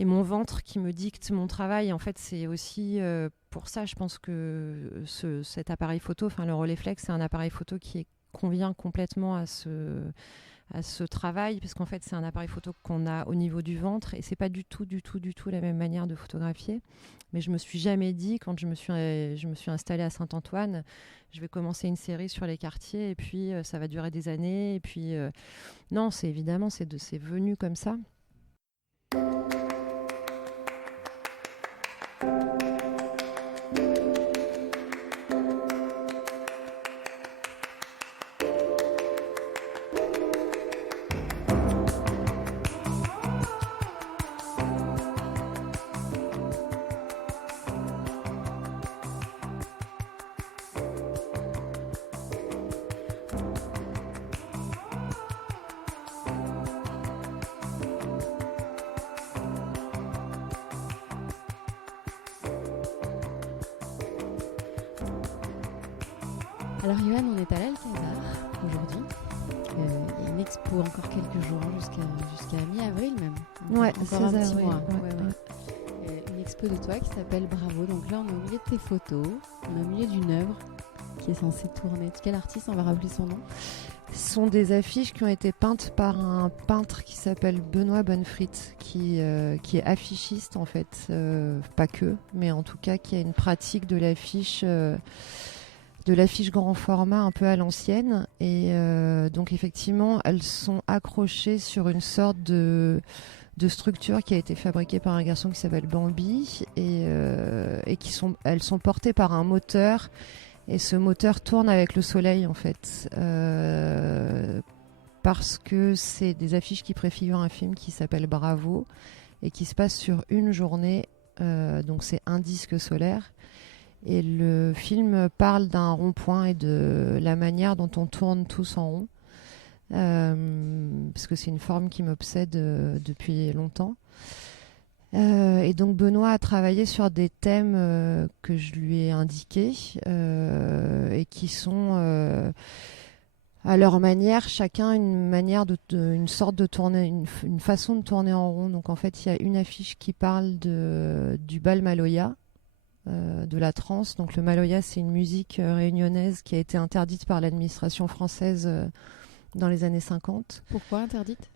et mon ventre qui me dicte mon travail. En fait, c'est aussi pour ça, je pense que cet appareil photo, enfin le Rolleiflex, c'est un appareil photo qui convient complètement à ce travail, parce qu'en fait c'est un appareil photo qu'on a au niveau du ventre et c'est pas du tout la même manière de photographier. Mais je me suis jamais dit, quand je me suis installée à Saint-Antoine, je vais commencer une série sur les quartiers et puis ça va durer des années et puis non, c'est évidemment c'est venu comme ça. Alors Johan, on est à l'Alcazar aujourd'hui. Il y a une expo encore quelques jours, jusqu'à mi-avril même. Ouais, encore un petit mois. Ouais. Une expo de toi qui s'appelle Bravo. Donc là, on est au milieu de tes photos, on est au milieu d'une œuvre qui est censée tourner. Quel artiste, on va rappeler son nom? Ce sont des affiches qui ont été peintes par un peintre qui s'appelle Benoît Bonnefrit, qui est affichiste en fait, pas que, mais en tout cas qui a une pratique de l'affiche grand format un peu à l'ancienne. Et donc effectivement, elles sont accrochées sur une sorte de structure qui a été fabriquée par un garçon qui s'appelle Bambi et elles sont portées par un moteur. Et ce moteur tourne avec le soleil en fait, parce que c'est des affiches qui préfigurent un film qui s'appelle Bravo et qui se passe sur une journée, donc c'est un disque solaire. Et le film parle d'un rond-point et de la manière dont on tourne tous en rond, parce que c'est une forme qui m'obsède depuis longtemps. Et donc Benoît a travaillé sur des thèmes que je lui ai indiqués et qui sont à leur manière, chacun une sorte de tourner, une façon de tourner en rond. Donc en fait, il y a une affiche qui parle du bal Maloya, de la trance. Donc le Maloya, c'est une musique réunionnaise qui a été interdite par l'administration française dans les années 50. Pourquoi interdite?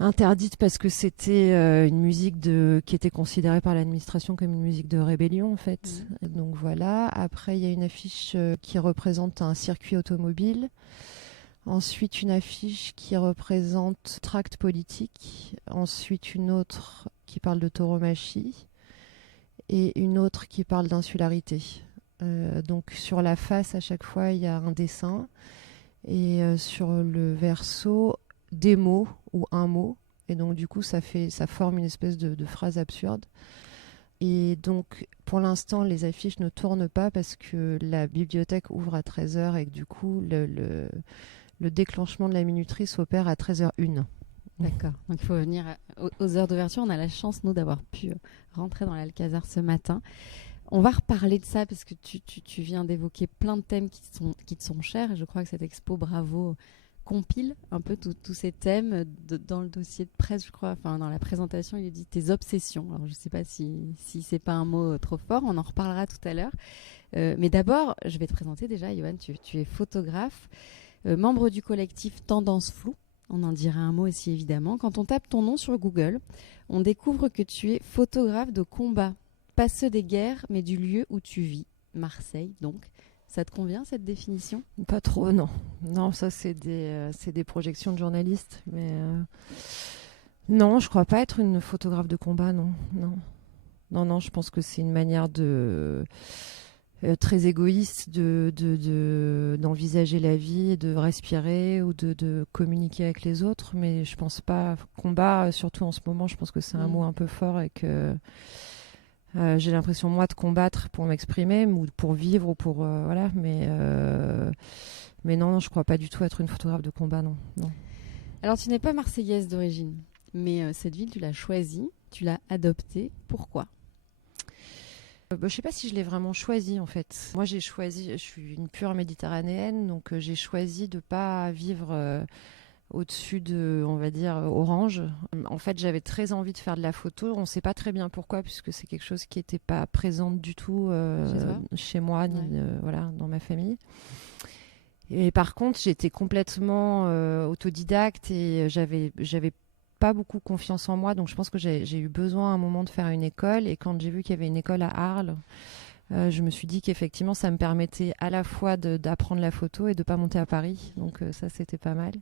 Interdite parce que c'était une musique qui était considérée par l'administration comme une musique de rébellion en fait. Donc voilà. Après il y a une affiche qui représente un circuit automobile. Ensuite une affiche qui représente tract politique. Ensuite une autre qui parle de tauromachie. Et une autre qui parle d'insularité. Donc sur la face à chaque fois il y a un dessin. Et sur le verso des mots ou un mot, et donc du coup ça forme une espèce de phrase absurde. Et donc pour l'instant les affiches ne tournent pas parce que la bibliothèque ouvre à 13h et que du coup le déclenchement de la minuterie s'opère à 13h01. D'accord, donc il faut venir aux heures d'ouverture. On a la chance, nous, d'avoir pu rentrer dans l'Alcazar ce matin. On va reparler de ça parce que tu viens d'évoquer plein de thèmes qui te sont chers, et je crois que cette expo Bravo compile un peu tous ces thèmes dans le dossier de presse, je crois. Enfin, dans la présentation, il dit tes obsessions. Alors, je ne sais pas si c'est pas un mot trop fort. On en reparlera tout à l'heure. Mais d'abord, je vais te présenter déjà, Johan. Tu es photographe, membre du collectif Tendance Floue. On en dira un mot aussi, évidemment. Quand on tape ton nom sur Google, on découvre que tu es photographe de combat. Pas ceux des guerres, mais du lieu où tu vis. Marseille, donc. Ça te convient, cette définition? Pas trop, non. Non, ça, c'est des projections de journalistes. Mais non, je crois pas être une photographe de combat, non. Non, je pense que c'est une manière très égoïste d'envisager la vie, de respirer ou de communiquer avec les autres. Mais je pense pas... Combat, surtout en ce moment, je pense que c'est un mot un peu fort et que... j'ai l'impression moi de combattre pour m'exprimer ou pour vivre ou pour voilà, mais non, je crois pas du tout être une photographe de combat, non. Alors tu n'es pas marseillaise d'origine, mais cette ville tu l'as choisie, tu l'as adoptée. Pourquoi? Je sais pas si je l'ai vraiment choisi en fait. Moi je suis une pure méditerranéenne, donc j'ai choisi de pas vivre au-dessus de, on va dire, Orange. En fait, j'avais très envie de faire de la photo. On ne sait pas très bien pourquoi, puisque c'est quelque chose qui n'était pas présent du tout chez moi, ni voilà, dans ma famille. Et par contre, j'étais complètement autodidacte et j'avais pas beaucoup confiance en moi. Donc, je pense que j'ai eu besoin à un moment de faire une école. Et quand j'ai vu qu'il y avait une école à Arles, je me suis dit qu'effectivement, ça me permettait à la fois d'apprendre la photo et de ne pas monter à Paris. Donc, ça, c'était pas mal.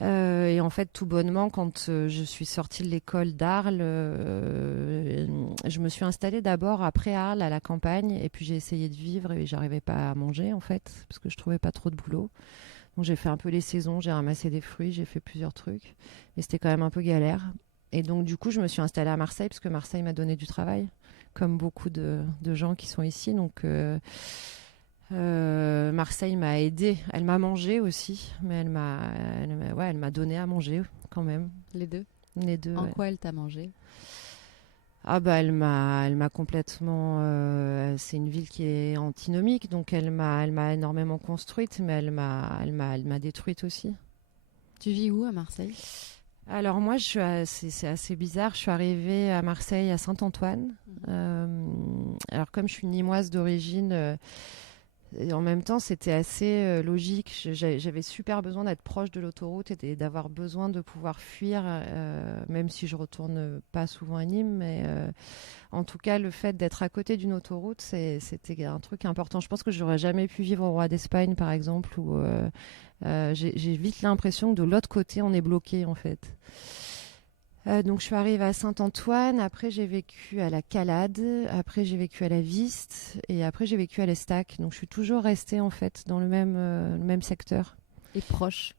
Et en fait, tout bonnement, quand je suis sortie de l'école d'Arles, je me suis installée d'abord après Arles à la campagne, et puis j'ai essayé de vivre et j'arrivais pas à manger en fait, parce que je trouvais pas trop de boulot. Donc j'ai fait un peu les saisons, j'ai ramassé des fruits, j'ai fait plusieurs trucs, mais c'était quand même un peu galère. Et donc du coup, je me suis installée à Marseille, parce que Marseille m'a donné du travail, comme beaucoup de gens qui sont ici. Donc Marseille m'a aidée. Elle m'a mangé aussi, mais elle m'a donné à manger quand même. Les deux. En quoi elle t'a mangé? Ah bah elle m'a complètement. C'est une ville qui est antinomique, donc elle m'a énormément construite, mais elle m'a détruite aussi. Tu vis où à Marseille? Alors moi, c'est assez bizarre. Je suis arrivée à Marseille à Saint-Antoine. Alors comme je suis nîmoise d'origine. Et en même temps, c'était assez logique. J'avais super besoin d'être proche de l'autoroute et d'avoir besoin de pouvoir fuir, même si je retourne pas souvent à Nîmes. Mais en tout cas, le fait d'être à côté d'une autoroute, c'était un truc important. Je pense que j'aurais jamais pu vivre au Roi d'Espagne, par exemple, où j'ai vite l'impression que de l'autre côté, on est bloqué, en fait. Donc je suis arrivée à Saint-Antoine, après j'ai vécu à la Calade, après j'ai vécu à la Viste et après j'ai vécu à l'Estac. Donc je suis toujours restée en fait dans le même secteur. Et proche.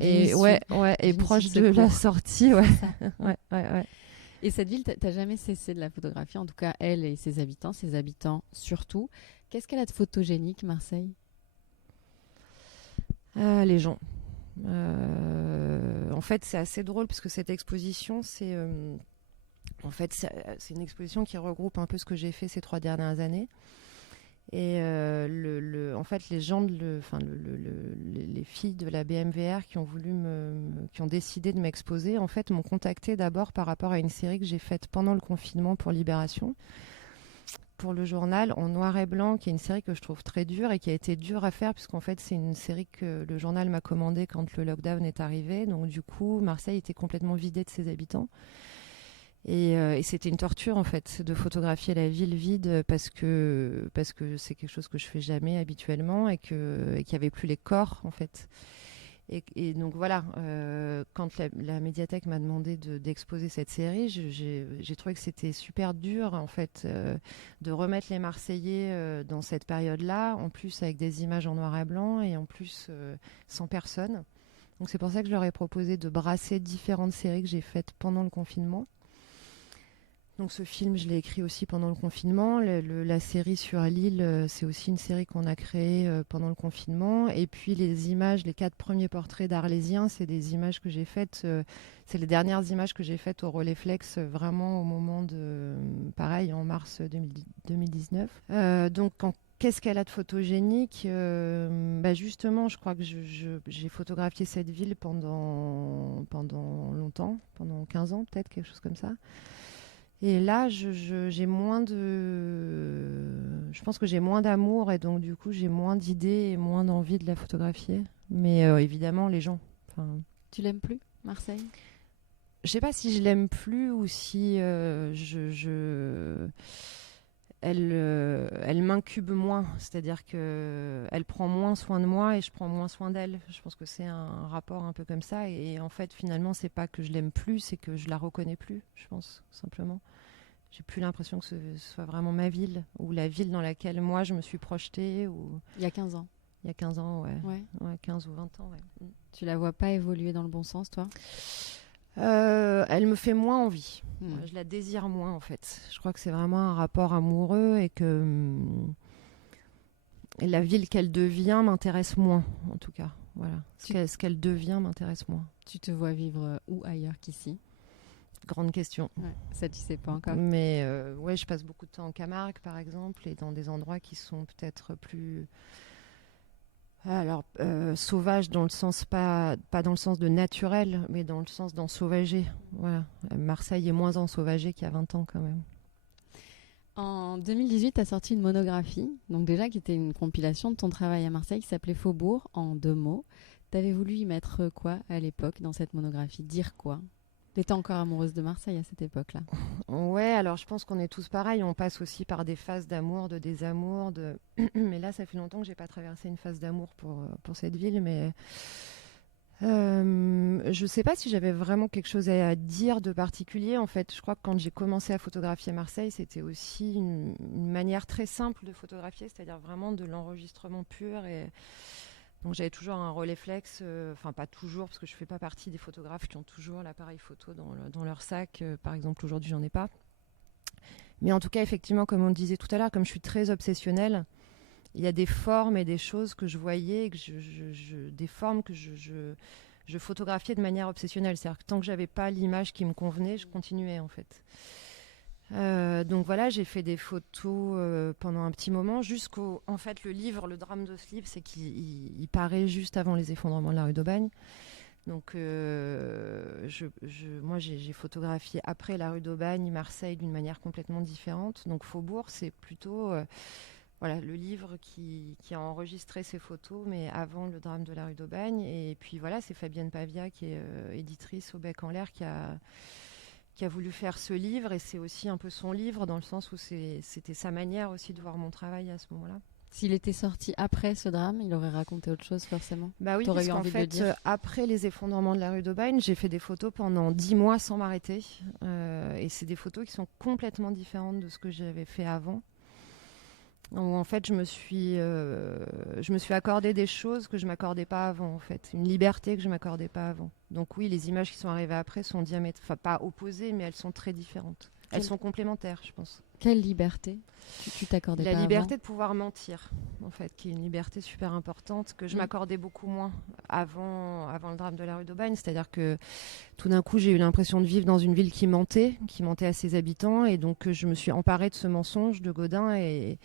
Et et proche de la sortie, ouais. Ouais. Et cette ville, t'as jamais cessé de la photographier, en tout cas elle et ses habitants surtout. Qu'est-ce qu'elle a de photogénique, Marseille? Les gens. En fait, c'est assez drôle parce que cette exposition, c'est une exposition qui regroupe un peu ce que j'ai fait ces 3 dernières années. Et en fait, les gens, les filles de la BMVR qui ont qui ont décidé de m'exposer, en fait, m'ont contacté d'abord par rapport à une série que j'ai faite pendant le confinement pour Libération, pour le journal, en noir et blanc, qui est une série que je trouve très dure et qui a été dure à faire, puisqu'en fait, c'est une série que le journal m'a commandée quand le lockdown est arrivé. Donc, du coup, Marseille était complètement vidée de ses habitants. Et c'était une torture, en fait, de photographier la ville vide parce que c'est quelque chose que je fais jamais habituellement et qu'il n'y avait plus les corps, en fait. Et donc voilà, quand la médiathèque m'a demandé d'exposer cette série, j'ai trouvé que c'était super dur en fait de remettre les Marseillais dans cette période-là, en plus avec des images en noir et blanc et en plus sans personne. Donc c'est pour ça que je leur ai proposé de brasser différentes séries que j'ai faites pendant le confinement. Donc ce film, je l'ai écrit aussi pendant le confinement. La série sur Lille, c'est aussi une série qu'on a créée pendant le confinement. Et puis les images, les 4 premiers portraits d'Arlésiens, c'est des images que j'ai faites. C'est les dernières images que j'ai faites au Rolleiflex, vraiment au moment pareil, en mars 2019. Donc qu'est-ce qu'elle a de photogénique? Justement, je crois que j'ai photographié cette ville pendant longtemps, pendant 15 ans peut-être, quelque chose comme ça. Et là, j'ai moins je pense que j'ai moins d'amour et donc du coup, j'ai moins d'idées et moins d'envie de la photographier. Mais évidemment, les gens. Tu l'aimes plus, Marseille? Je sais pas si je l'aime plus ou si elle m'incube moins. C'est-à-dire que elle prend moins soin de moi et je prends moins soin d'elle. Je pense que c'est un rapport un peu comme ça. Et en fait, finalement, c'est pas que je l'aime plus, c'est que je la reconnais plus, je pense, simplement. J'ai plus l'impression que ce soit vraiment ma ville ou la ville dans laquelle moi je me suis projetée. Il y a 15 ans. Il y a 15 ans, ouais 15 ou 20 ans, ouais. Tu la vois pas évoluer dans le bon sens, toi? Elle me fait moins envie. Je la désire moins, en fait. Je crois que c'est vraiment un rapport amoureux et que la ville qu'elle devient m'intéresse moins, en tout cas. Voilà. Ce qu'elle devient m'intéresse moins. Tu te vois vivre où ailleurs qu'ici? Grande question. Ouais, ça, tu sais pas encore. Mais je passe beaucoup de temps en Camargue, par exemple, et dans des endroits qui sont peut-être plus Alors, sauvage dans le sens, pas dans le sens de naturel, mais dans le sens d'ensauvager. Voilà. Marseille est moins ensauvagée qu'il y a 20 ans quand même. En 2018, tu as sorti une monographie, donc déjà qui était une compilation de ton travail à Marseille qui s'appelait Faubourg en 2 mots. Tu avais voulu y mettre quoi à l'époque dans cette monographie? Dire quoi? Tu étais encore amoureuse de Marseille à cette époque-là? Ouais, alors je pense qu'on est tous pareils. On passe aussi par des phases d'amour, de désamour. Mais là, ça fait longtemps que j'ai pas traversé une phase d'amour pour cette ville. Mais je sais pas si j'avais vraiment quelque chose à dire de particulier. En fait, je crois que quand j'ai commencé à photographier Marseille, c'était aussi une manière très simple de photographier, c'est-à-dire vraiment de l'enregistrement pur. Et donc j'avais toujours un Rolleiflex, enfin pas toujours, parce que je fais pas partie des photographes qui ont toujours l'appareil photo dans leur sac. Par exemple, aujourd'hui, j'en ai pas. Mais en tout cas, effectivement, comme on le disait tout à l'heure, comme je suis très obsessionnelle, il y a des formes et des choses que je voyais, et que des formes que je photographiais de manière obsessionnelle. C'est-à-dire que tant que j'avais pas l'image qui me convenait, je continuais en fait. Donc voilà, j'ai fait des photos pendant un petit moment, jusqu'au... En fait, le livre, le drame de ce livre, c'est qu'il paraît juste avant les effondrements de la rue d'Aubagne. Donc moi, j'ai photographié après la rue d'Aubagne, Marseille, d'une manière complètement différente. Donc Faubourg, c'est plutôt voilà, le livre qui a enregistré ces photos, mais avant le drame de la rue d'Aubagne. Et puis voilà, c'est Fabienne Pavia, qui est éditrice au Bec en l'air, qui a voulu faire ce livre. Et c'est aussi un peu son livre, dans le sens où c'était sa manière aussi de voir mon travail à ce moment-là. S'il était sorti après ce drame, il aurait raconté autre chose forcément. Bah oui, T'aurais parce eu qu'en envie de le fait, dire. après les effondrements de la rue d'Aubagne, j'ai fait des photos pendant 10 mois sans m'arrêter. Et c'est des photos qui sont complètement différentes de ce que j'avais fait avant. Où en fait, je me suis accordé des choses que je m'accordais pas avant, en fait. Une liberté que je m'accordais pas avant. Donc oui, les images qui sont arrivées après sont enfin pas opposées, mais elles sont très différentes. Elles sont complémentaires, je pense. Quelle liberté tu t'accordais La pas liberté avant? de pouvoir mentir, en fait, qui est une liberté super importante que je m'accordais beaucoup moins avant le drame de la rue d'Aubagne. C'est-à-dire que tout d'un coup, j'ai eu l'impression de vivre dans une ville qui mentait à ses habitants. Et donc, je me suis emparée de ce mensonge de Gaudin et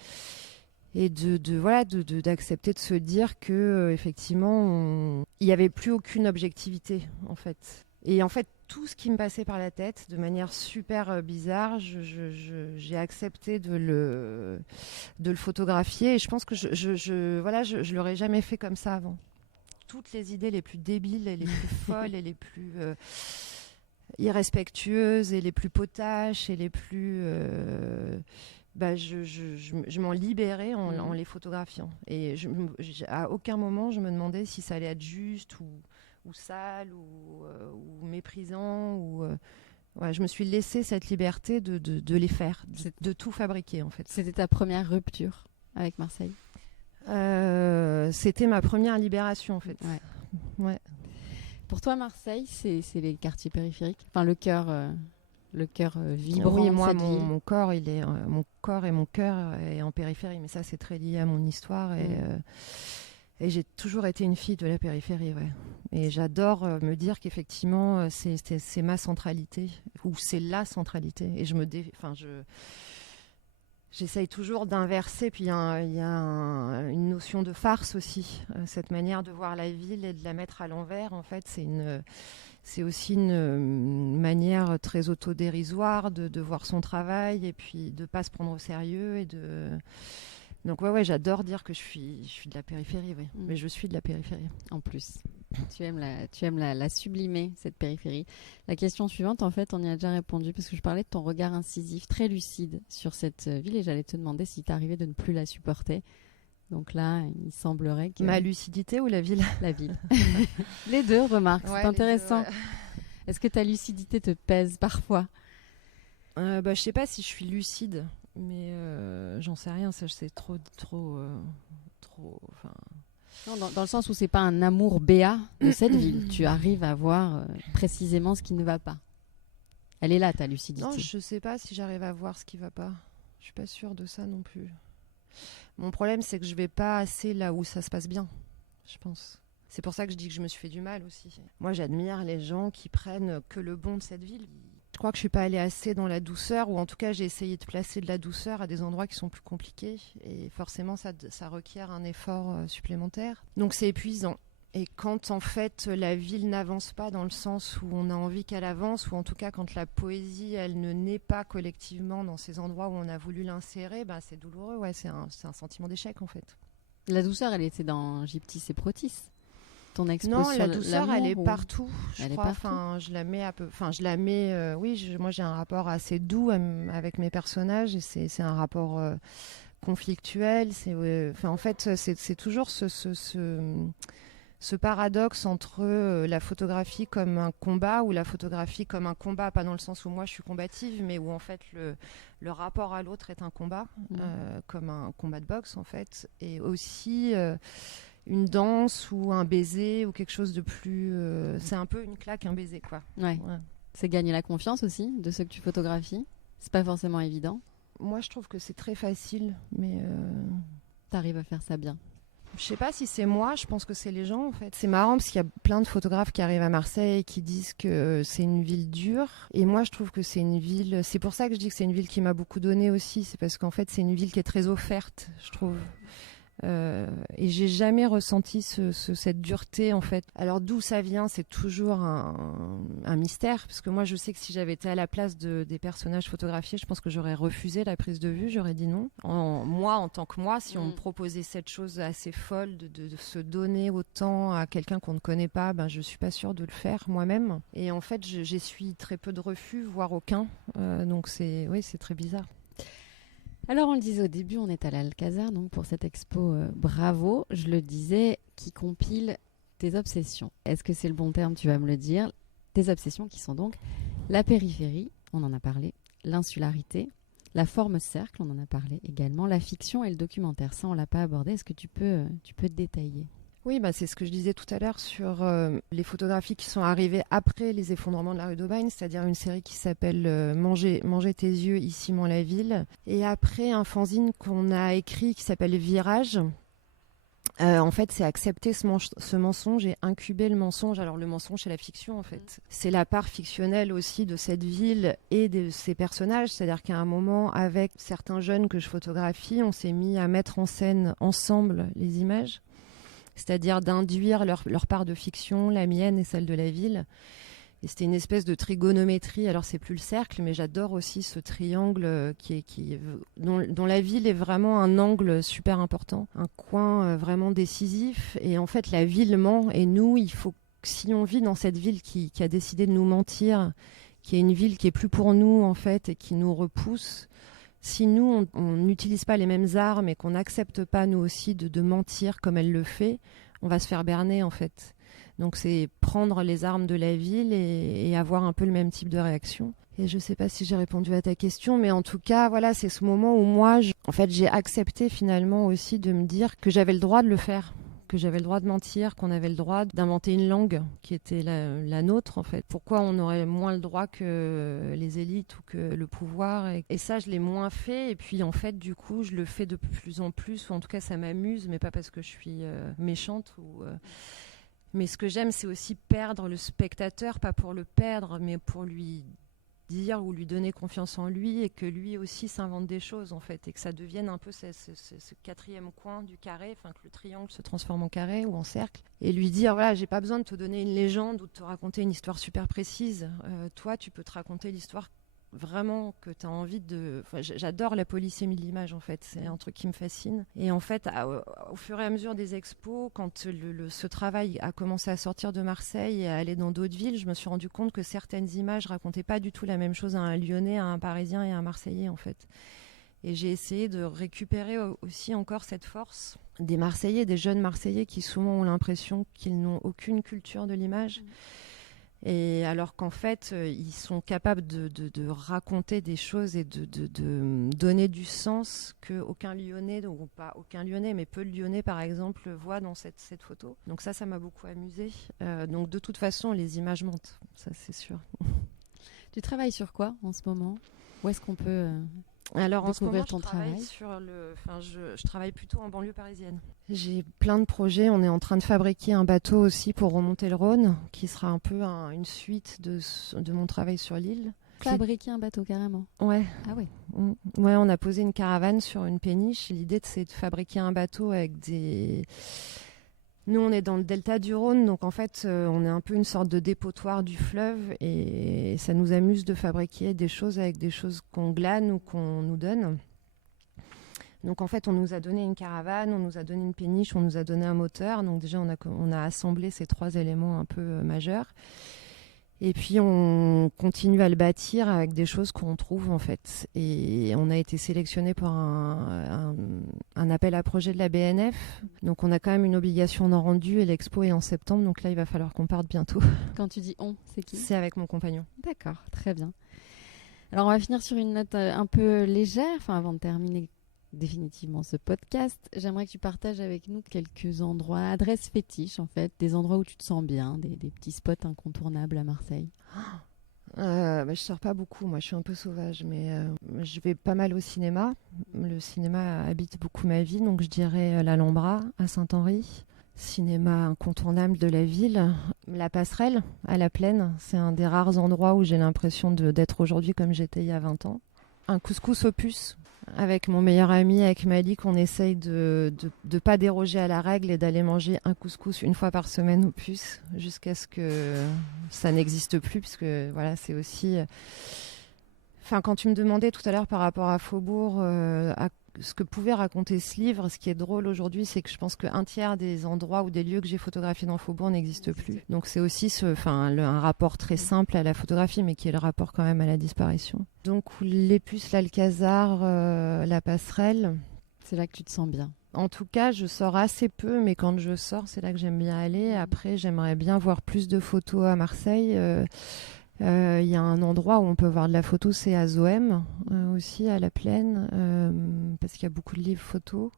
d'accepter de se dire que effectivement, il n'y avait plus aucune objectivité, en fait. Et en fait, tout ce qui me passait par la tête, de manière super bizarre, j'ai accepté de le photographier. Et je pense que je l'aurais jamais fait comme ça avant. Toutes les idées les plus débiles et les plus folles et les plus irrespectueuses et les plus potaches et les plus... je m'en libérais en les photographiant. Et à aucun moment, je me demandais si ça allait être juste ou sale ou méprisant. Ouais, je me suis laissé cette liberté de les faire, de tout fabriquer en fait. C'était ta première rupture avec Marseille? C'était ma première libération en fait. Ouais. Pour toi, Marseille, c'est les quartiers périphériques, enfin le cœur vibrant oui, de moi, cette ville. mon corps, mon corps et mon cœur est en périphérie, mais ça, c'est très lié à mon histoire et j'ai toujours été une fille de la périphérie, ouais. Et j'adore me dire qu'effectivement, c'est ma centralité ou c'est la centralité. Et j'essaye toujours d'inverser. Puis il y a une notion de farce aussi, cette manière de voir la ville et de la mettre à l'envers. En fait, c'est aussi une manière très autodérisoire de voir son travail et puis de pas se prendre au sérieux donc ouais, j'adore dire que je suis de la périphérie, oui. Mais je suis de la périphérie. En plus, tu aimes la sublimer, cette périphérie. La question suivante, en fait, on y a déjà répondu parce que je parlais de ton regard incisif, très lucide sur cette ville et j'allais te demander si t'arrivais de ne plus la supporter. Donc là, il semblerait que... Ma lucidité ou la ville? La ville. Les deux, remarque, ouais, c'est intéressant. Deux, ouais. Est-ce que ta lucidité te pèse parfois? Je sais pas si je suis lucide, mais j'en sais rien, ça c'est trop, enfin... Non, dans le sens où c'est pas un amour béat de cette ville. Tu arrives à voir précisément ce qui ne va pas. Elle est là, ta lucidité. Non, je sais pas si j'arrive à voir ce qui va pas. Je suis pas sûre de ça non plus. Mon problème, c'est que je vais pas assez là où ça se passe bien, je pense. C'est pour ça que je dis que je me suis fait du mal aussi. Moi, j'admire les gens qui prennent que le bon de cette ville. Je crois que je suis pas allée assez dans la douceur, ou en tout cas j'ai essayé de placer de la douceur à des endroits qui sont plus compliqués, et forcément ça requiert un effort supplémentaire. Donc c'est épuisant. Et quand en fait la ville n'avance pas dans le sens où on a envie qu'elle avance, ou en tout cas quand la poésie elle ne naît pas collectivement dans ces endroits où on a voulu l'insérer, ben c'est douloureux, ouais, c'est un sentiment d'échec en fait. La douceur, elle était dans Gyptis et Protis. Ton expo Non, sur la douceur, elle est l'amour, partout. Je elle est crois. partout. Enfin, je la mets je la mets. Oui, moi, j'ai un rapport assez doux avec mes personnages, et c'est un rapport conflictuel. Enfin, en fait, c'est toujours ce paradoxe entre la photographie comme un combat, ou la photographie comme un combat, pas dans le sens où moi je suis combative, mais où en fait le rapport à l'autre est un combat, comme un combat de boxe en fait, et aussi une danse ou un baiser ou quelque chose de plus. C'est un peu une claque, un baiser, quoi. Ouais. Ouais. C'est gagner la confiance aussi de ceux que tu photographies. C'est pas forcément évident. Moi, je trouve que c'est très facile, mais T'arrives à faire ça bien. je sais pas si c'est moi, je pense que c'est les gens en fait. C'est marrant parce qu'il y a plein de photographes qui arrivent à Marseille et qui disent que c'est une ville dure. Et moi, je trouve que c'est une ville. C'est pour ça que je dis que c'est une ville qui m'a beaucoup donné aussi. C'est parce qu'en fait, c'est une ville qui est très offerte, je trouve. Et j'ai jamais ressenti cette dureté en fait. Alors d'où ça vient, c'est toujours un mystère, parce que moi je sais que si j'avais été à la place des personnages photographiés, je pense que j'aurais refusé la prise de vue, j'aurais dit non. Moi, en tant que moi, si on me proposait cette chose assez folle de se donner autant à quelqu'un qu'on ne connaît pas, ben je suis pas sûre de le faire moi-même. Et en fait, j'essuie très peu de refus, voire aucun. Donc c'est très bizarre. Alors, on le disait au début, on est à l'Alcazar, donc pour cette expo Bravo, je le disais, qui compile tes obsessions. Est-ce que c'est le bon terme? Tu vas me le dire. Tes obsessions qui sont donc la périphérie, on en a parlé, l'insularité, la forme cercle, on en a parlé également, la fiction et le documentaire. Ça, on l'a pas abordé. Est-ce que tu peux détailler? Oui, c'est ce que je disais tout à l'heure sur les photographies qui sont arrivées après les effondrements de la rue d'Aubagne, c'est-à-dire une série qui s'appelle Manger tes yeux, ici la ville, et après un fanzine qu'on a écrit qui s'appelle Virage. En fait, c'est accepter ce mensonge et incuber le mensonge. Alors le mensonge, c'est la fiction en fait. C'est la part fictionnelle aussi de cette ville et de ses personnages. C'est-à-dire qu'à un moment, avec certains jeunes que je photographie, on s'est mis à mettre en scène ensemble les images. C'est-à-dire d'induire leur part de fiction, la mienne et celle de la ville. Et c'était une espèce de trigonométrie. Alors c'est plus le cercle, mais j'adore aussi ce triangle dont la ville est vraiment un angle super important, un coin vraiment décisif. Et en fait, la ville ment, et nous, il faut, si on vit dans cette ville qui a décidé de nous mentir, qui est une ville qui est plus pour nous en fait et qui nous repousse. Si nous, on n'utilise pas les mêmes armes et qu'on n'accepte pas, nous aussi, de mentir comme elle le fait, on va se faire berner, en fait. Donc, c'est prendre les armes de la ville et avoir un peu le même type de réaction. Et je ne sais pas si j'ai répondu à ta question, mais en tout cas, voilà, c'est ce moment où moi, j'ai accepté finalement aussi de me dire que j'avais le droit de le faire, que j'avais le droit de mentir, qu'on avait le droit d'inventer une langue qui était la nôtre en fait. Pourquoi on aurait moins le droit que les élites ou que le pouvoir, et ça je l'ai moins fait, et puis en fait du coup je le fais de plus en plus, ou en tout cas ça m'amuse, mais pas parce que je suis méchante mais ce que j'aime, c'est aussi perdre le spectateur, pas pour le perdre, mais pour lui dire ou lui donner confiance en lui, et que lui aussi s'invente des choses en fait, et que ça devienne un peu ce quatrième coin du carré, enfin que le triangle se transforme en carré ou en cercle, et lui dire voilà, j'ai pas besoin de te donner une légende ou de te raconter une histoire super précise, toi tu peux te raconter l'histoire vraiment que tu as envie de... Enfin, j'adore la polysémie de l'image en fait, c'est un truc qui me fascine. Et en fait, au fur et à mesure des expos, quand ce travail a commencé à sortir de Marseille et à aller dans d'autres villes, je me suis rendu compte que certaines images racontaient pas du tout la même chose à un Lyonnais, à un Parisien et à un Marseillais en fait. Et j'ai essayé de récupérer aussi encore cette force des Marseillais, des jeunes Marseillais qui souvent ont l'impression qu'ils n'ont aucune culture de l'image. Et alors qu'en fait, ils sont capables de raconter des choses et de donner du sens qu'aucun Lyonnais, ou pas aucun Lyonnais, mais peu de Lyonnais par exemple, voient dans cette photo. Donc ça m'a beaucoup amusée. Donc de toute façon, les images mentent, ça c'est sûr. Tu travailles sur quoi en ce moment? Où est-ce qu'on peut Alors en ce moment, ton travail je travaille plutôt en banlieue parisienne. J'ai plein de projets. On est en train de fabriquer un bateau aussi pour remonter le Rhône, qui sera un peu une suite de mon travail sur l'île. fabriqué un bateau carrément. Ouais. Ah ouais. Ouais, on a posé une caravane sur une péniche. L'idée, c'est de fabriquer un bateau avec des... Nous, on est dans le delta du Rhône, donc en fait, on est un peu une sorte de dépotoir du fleuve et ça nous amuse de fabriquer des choses avec des choses qu'on glane ou qu'on nous donne. Donc en fait, on nous a donné une caravane, on nous a donné une péniche, on nous a donné un moteur. Donc déjà, on a assemblé ces 3 éléments un peu majeurs. Et puis on continue à le bâtir avec des choses qu'on trouve en fait. Et on a été sélectionné pour un appel à projet de la BNF. Donc on a quand même une obligation d'en rendu et l'expo est en septembre. Donc là il va falloir qu'on parte bientôt. Quand tu dis on, c'est qui ? C'est avec mon compagnon. D'accord, très bien. Alors on va finir sur une note un peu légère, avant de terminer définitivement ce podcast. J'aimerais que tu partages avec nous quelques endroits, adresses fétiches en fait, des endroits où tu te sens bien, des petits spots incontournables à Marseille. Je sors pas beaucoup, moi je suis un peu sauvage, mais je vais pas mal au cinéma. Le cinéma habite beaucoup ma vie, donc je dirais l'Alhambra à Saint-Henri. Cinéma incontournable de la ville. La Passerelle à la Plaine, c'est un des rares endroits où j'ai l'impression d'être aujourd'hui comme j'étais il y a 20 ans. Un couscous opus. Avec mon meilleur ami, avec Malik, on essaye de pas déroger à la règle et d'aller manger un couscous une fois par semaine ou plus, jusqu'à ce que ça n'existe plus, puisque voilà, c'est aussi... quand tu me demandais tout à l'heure par rapport à Faubourg, à ce que pouvait raconter ce livre, ce qui est drôle aujourd'hui, c'est que je pense qu'un tiers des endroits ou des lieux que j'ai photographiés dans Faubourg n'existent plus. Donc c'est aussi un rapport très simple à la photographie, mais qui est le rapport quand même à la disparition. Donc les puces, l'Alcazar, la Passerelle. C'est là que tu te sens bien. En tout cas, je sors assez peu, mais quand je sors, c'est là que j'aime bien aller. Après, j'aimerais bien voir plus de photos à Marseille. Il y a un endroit où on peut voir de la photo, c'est à Zoëm, aussi à la Plaine, parce qu'il y a beaucoup de livres photos.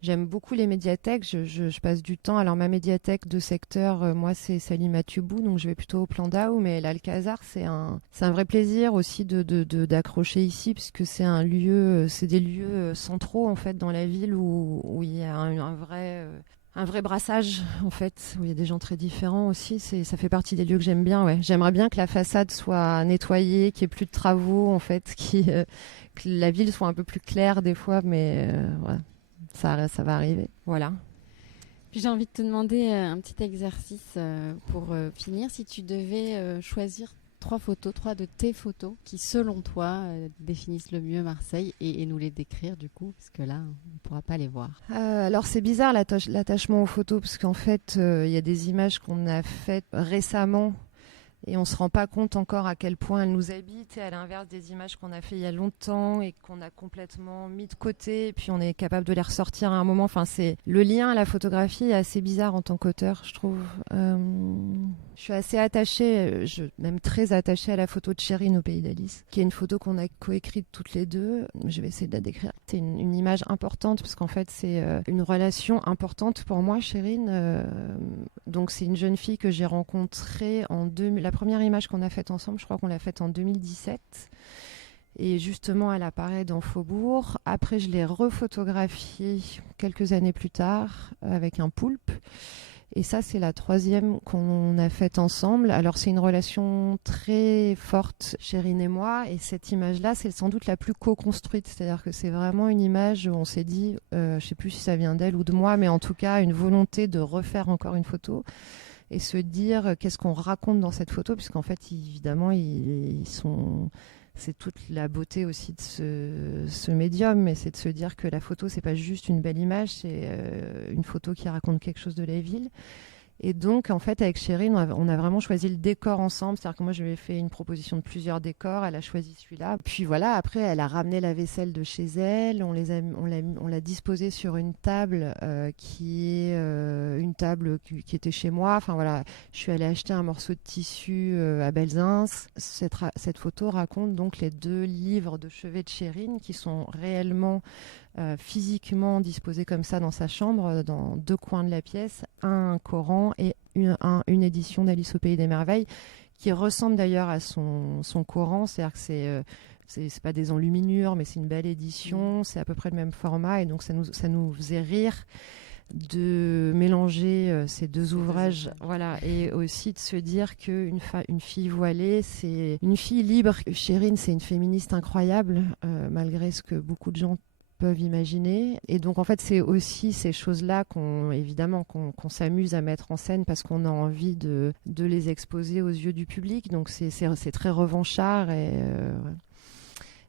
J'aime beaucoup les médiathèques, je passe du temps. Alors ma médiathèque de secteur, moi c'est Salimatubou, donc je vais plutôt au Plan-d'Ao, mais l'Alcazar c'est un vrai plaisir aussi d'accrocher ici, puisque c'est un lieu, c'est des lieux centraux en fait dans la ville où il y a un vrai brassage en fait, où il y a des gens très différents aussi. Ça fait partie des lieux que j'aime bien. Ouais. J'aimerais bien que la façade soit nettoyée, qu'il n'y ait plus de travaux en fait, que la ville soit un peu plus claire des fois, mais ouais, ça va arriver. Voilà. Puis j'ai envie de te demander un petit exercice pour finir. Si tu devais choisir 3 de tes photos qui, selon toi, définissent le mieux Marseille et nous les décrire du coup, parce que là, on ne pourra pas les voir. Alors c'est bizarre l'attachement aux photos, parce qu'en fait, il y a des images qu'on a faites récemment et on ne se rend pas compte encore à quel point elles nous habitent, et à l'inverse des images qu'on a fait il y a longtemps et qu'on a complètement mis de côté, et puis on est capable de les ressortir à un moment. C'est le lien à la photographie est assez bizarre en tant qu'auteur, je trouve. Je suis assez attachée, même très attachée à la photo de Chérine au Pays d'Alice, qui est une photo qu'on a coécrite toutes les deux. Je vais essayer de la décrire. C'est une image importante, parce qu'en fait c'est une relation importante pour moi, Chérine. Donc c'est une jeune fille que j'ai rencontrée la première image qu'on a faite ensemble, je crois qu'on l'a faite en 2017. Et justement, elle apparaît dans Faubourg. Après, je l'ai refotographiée quelques années plus tard avec un poulpe. Et ça, c'est la 3e qu'on a faite ensemble. Alors, c'est une relation très forte, Chérine et moi. Et cette image-là, c'est sans doute la plus co-construite. C'est-à-dire que c'est vraiment une image où on s'est dit, je ne sais plus si ça vient d'elle ou de moi, mais en tout cas, une volonté de refaire encore une photo et se dire qu'est-ce qu'on raconte dans cette photo, puisqu'en fait, évidemment, c'est toute la beauté aussi de ce médium, mais c'est de se dire que la photo, c'est pas juste une belle image, c'est une photo qui raconte quelque chose de la ville. Et donc, en fait, avec Chérine, on a vraiment choisi le décor ensemble. C'est-à-dire que moi, je lui ai fait une proposition de plusieurs décors. Elle a choisi celui-là. Puis voilà, après, elle a ramené la vaisselle de chez elle. On l'a disposée sur une table qui est une table qui était chez moi. Enfin voilà, je suis allée acheter un morceau de tissu à Belzins. Cette photo raconte donc les 2 livres de chevet de Chérine qui sont réellement physiquement disposé comme ça dans sa chambre, dans 2 coins de la pièce, un Coran et une édition d'Alice au Pays des Merveilles, qui ressemble d'ailleurs à son Coran, c'est-à-dire que c'est pas des enluminures, mais c'est une belle édition, c'est à peu près le même format, et donc ça nous faisait rire de mélanger ces deux ouvrages, voilà, et aussi de se dire qu'une une fille voilée, c'est une fille libre. Chérine, c'est une féministe incroyable, malgré ce que beaucoup de gens peuvent imaginer. Et donc, en fait, c'est aussi ces choses-là qu'on s'amuse à mettre en scène parce qu'on a envie de les exposer aux yeux du public. Donc, c'est très revanchard. Et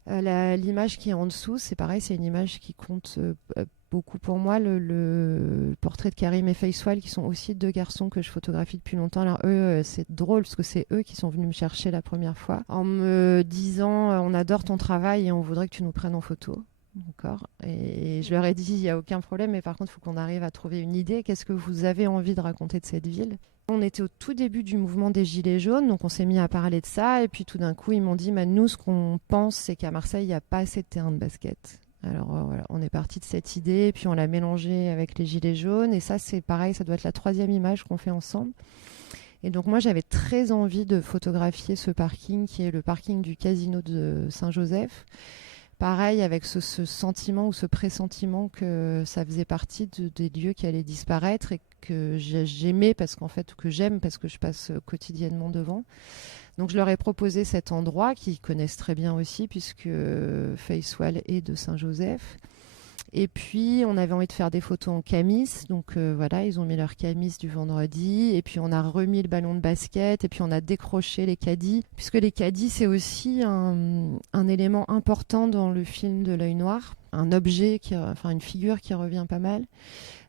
l'image qui est en dessous, c'est pareil, c'est une image qui compte beaucoup pour moi, le portrait de Karim et Faisal, qui sont aussi deux garçons que je photographie depuis longtemps. Alors eux, c'est drôle parce que c'est eux qui sont venus me chercher la première fois en me disant on adore ton travail et on voudrait que tu nous prennes en photo. D'accord. Et je leur ai dit il n'y a aucun problème, mais par contre il faut qu'on arrive à trouver une idée. Qu'est-ce que vous avez envie de raconter de cette ville? On était au tout début du mouvement des Gilets jaunes, donc on s'est mis à parler de ça, et puis tout d'un coup ils m'ont dit nous ce qu'on pense c'est qu'à Marseille il n'y a pas assez de terrain de basket. Alors voilà, on est parti de cette idée, et puis on l'a mélangée avec les Gilets jaunes, et ça c'est pareil, ça doit être la 3e image qu'on fait ensemble. Et donc moi j'avais très envie de photographier ce parking qui est le parking du casino de Saint-Joseph. Pareil, avec ce sentiment ou ce pressentiment que ça faisait partie des lieux qui allaient disparaître et que j'aimais parce qu'en fait, que j'aime parce que je passe quotidiennement devant. Donc je leur ai proposé cet endroit qu'ils connaissent très bien aussi puisque Faisal est de Saint-Joseph. Et puis, on avait envie de faire des photos en camis. Donc voilà, ils ont mis leur camis du vendredi. Et puis, on a remis le ballon de basket. Et puis, on a décroché les caddies. Puisque les caddies, c'est aussi un élément important dans le film de l'œil noir. Un objet, une figure qui revient pas mal.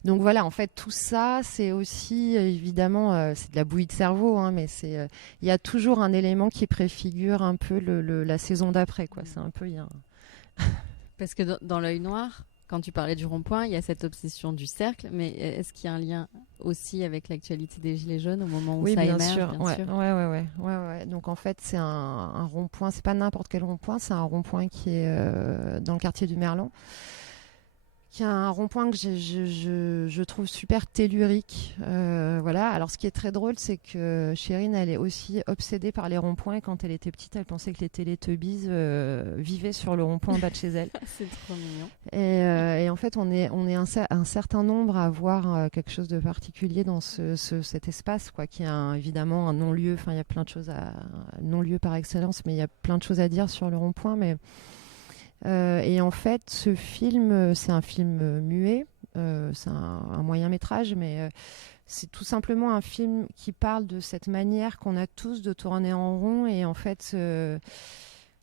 Donc voilà, en fait, tout ça, c'est aussi, évidemment, c'est de la bouillie de cerveau. Hein, mais il y a toujours un élément qui préfigure un peu la saison d'après, quoi. C'est un peu... Parce que dans l'œil noir... Quand tu parlais du rond-point, il y a cette obsession du cercle, mais est-ce qu'il y a un lien aussi avec l'actualité des Gilets jaunes au moment où ça émerge, sûr. Bien sûr. Ouais. Donc en fait, c'est un rond-point, c'est pas n'importe quel rond-point, c'est un rond-point qui est dans le quartier du Merlan, qui est un rond-point que je trouve super tellurique. Voilà. Alors ce qui est très drôle, c'est que Chérine, elle est aussi obsédée par les ronds-points. Et quand elle était petite, elle pensait que les Teletubbies vivaient sur le rond-point en bas de chez elle. C'est trop mignon. Et en fait, on est un certain nombre à avoir quelque chose de particulier dans cet espace, quoi, qui est évidemment un non-lieu. Enfin, il y a plein de choses non-lieu par excellence, mais il y a plein de choses à dire sur le rond-point. Et en fait, ce film, c'est un film muet, c'est un moyen métrage, mais c'est tout simplement un film qui parle de cette manière qu'on a tous de tourner en rond. Et en fait,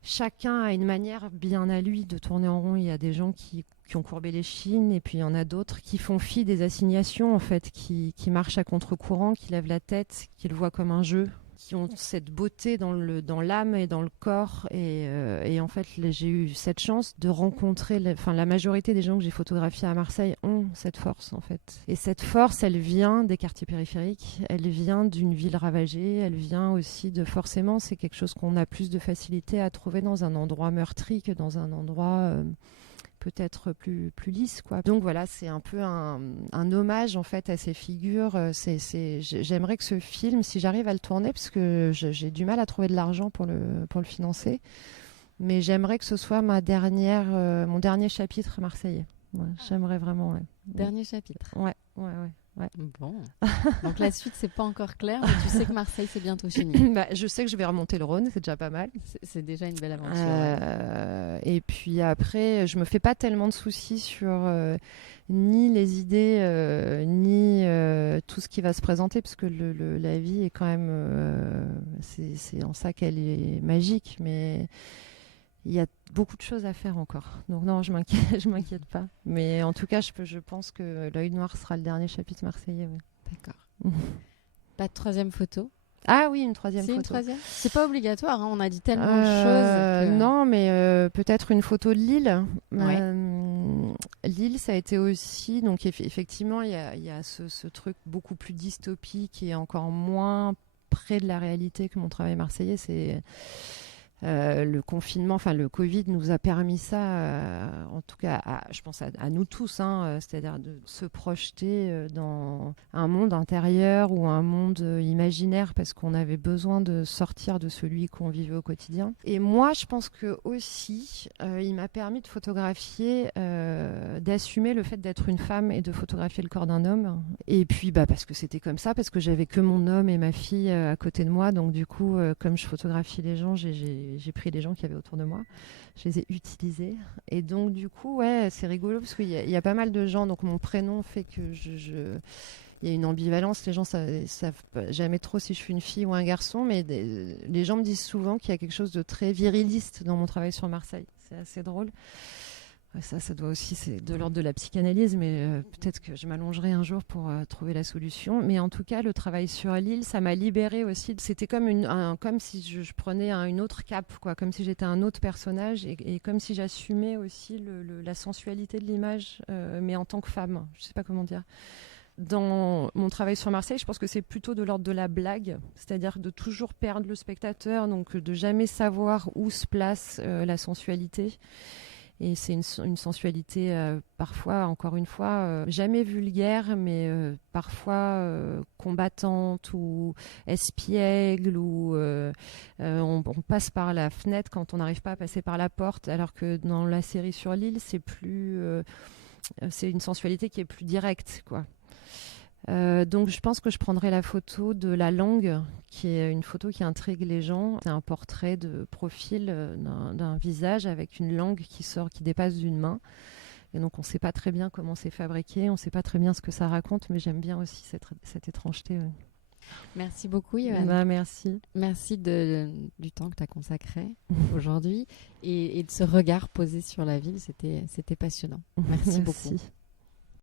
chacun a une manière bien à lui de tourner en rond. Il y a des gens qui ont courbé les chines, et puis il y en a d'autres qui font fi des assignations, en fait, qui marchent à contre-courant, qui lèvent la tête, qui le voient comme un jeu, qui ont cette beauté dans l'âme et dans le corps. Et en fait, j'ai eu cette chance de rencontrer... la majorité des gens que j'ai photographiés à Marseille ont cette force, en fait. Et cette force, elle vient des quartiers périphériques, elle vient d'une ville ravagée, elle vient aussi forcément, c'est quelque chose qu'on a plus de facilité à trouver dans un endroit meurtri que dans un endroit... peut-être plus lisse, quoi. Donc voilà, c'est un peu un hommage en fait à ces figures. J'aimerais que ce film, si j'arrive à le tourner, parce que j'ai du mal à trouver de l'argent pour le financer, mais j'aimerais que ce soit mon dernier chapitre marseillais. Ouais, j'aimerais vraiment. Ouais. Dernier chapitre. Ouais. Bon. Donc la suite, c'est pas encore clair, mais tu sais que Marseille, c'est bientôt fini. Je sais que je vais remonter le Rhône, c'est déjà pas mal. C'est déjà une belle aventure. Et puis après, je me fais pas tellement de soucis sur ni les idées, ni tout ce qui va se présenter, parce que la vie est quand même... c'est en ça qu'elle est magique, mais... Il y a beaucoup de choses à faire encore. Donc non, je m'inquiète pas. Mais en tout cas, je pense que l'œil noir sera le dernier chapitre marseillais. Ouais. D'accord. Pas de troisième photo? Ah oui, une troisième photo. Une troisième? C'est pas obligatoire, hein, on a dit tellement de choses. Non, mais peut-être une photo de Lille. Ouais. Lille, ça a été aussi... Donc effectivement, il y a ce truc beaucoup plus dystopique et encore moins près de la réalité que mon travail marseillais. C'est... Le confinement, enfin le Covid nous a permis ça, en tout cas, je pense à nous tous, hein, c'est-à-dire de se projeter dans un monde intérieur ou un monde imaginaire parce qu'on avait besoin de sortir de celui qu'on vivait au quotidien. Et moi, je pense que aussi, il m'a permis de photographier, d'assumer le fait d'être une femme et de photographier le corps d'un homme. Et puis, parce que c'était comme ça, parce que j'avais que mon homme et ma fille à côté de moi, donc du coup, comme je photographie les gens, j'ai pris les gens qui avaient autour de moi, je les ai utilisés. Et donc, du coup, ouais, c'est rigolo parce qu'il y a pas mal de gens. Donc, mon prénom fait que il y a une ambivalence. Les gens savent jamais trop si je suis une fille ou un garçon, mais les gens me disent souvent qu'il y a quelque chose de très viriliste dans mon travail sur Marseille. C'est assez drôle. Ça doit aussi, c'est de l'ordre de la psychanalyse, mais peut-être que je m'allongerai un jour pour trouver la solution. Mais en tout cas, le travail sur l'île, ça m'a libérée aussi. C'était comme si je prenais une autre cape, quoi, comme si j'étais un autre personnage et comme si j'assumais aussi la sensualité de l'image, mais en tant que femme. Je ne sais pas comment dire. Dans mon travail sur Marseille, je pense que c'est plutôt de l'ordre de la blague, c'est-à-dire de toujours perdre le spectateur, donc de jamais savoir où se place la sensualité. Et c'est une sensualité parfois, encore une fois, jamais vulgaire, mais parfois combattante ou espiègle, ou on passe par la fenêtre quand on n'arrive pas à passer par la porte, alors que dans la série sur l'île, c'est une sensualité qui est plus directe, quoi. Donc je pense que je prendrai la photo de la langue, qui est une photo qui intrigue les gens. C'est un portrait de profil d'un visage avec une langue qui dépasse d'une main. Et donc on ne sait pas très bien comment c'est fabriqué, on ne sait pas très bien ce que ça raconte, mais j'aime bien aussi cette étrangeté. Ouais. Merci beaucoup, Yoann. Merci. Merci du temps que tu as consacré aujourd'hui et de ce regard posé sur la ville. C'était passionnant. Merci beaucoup.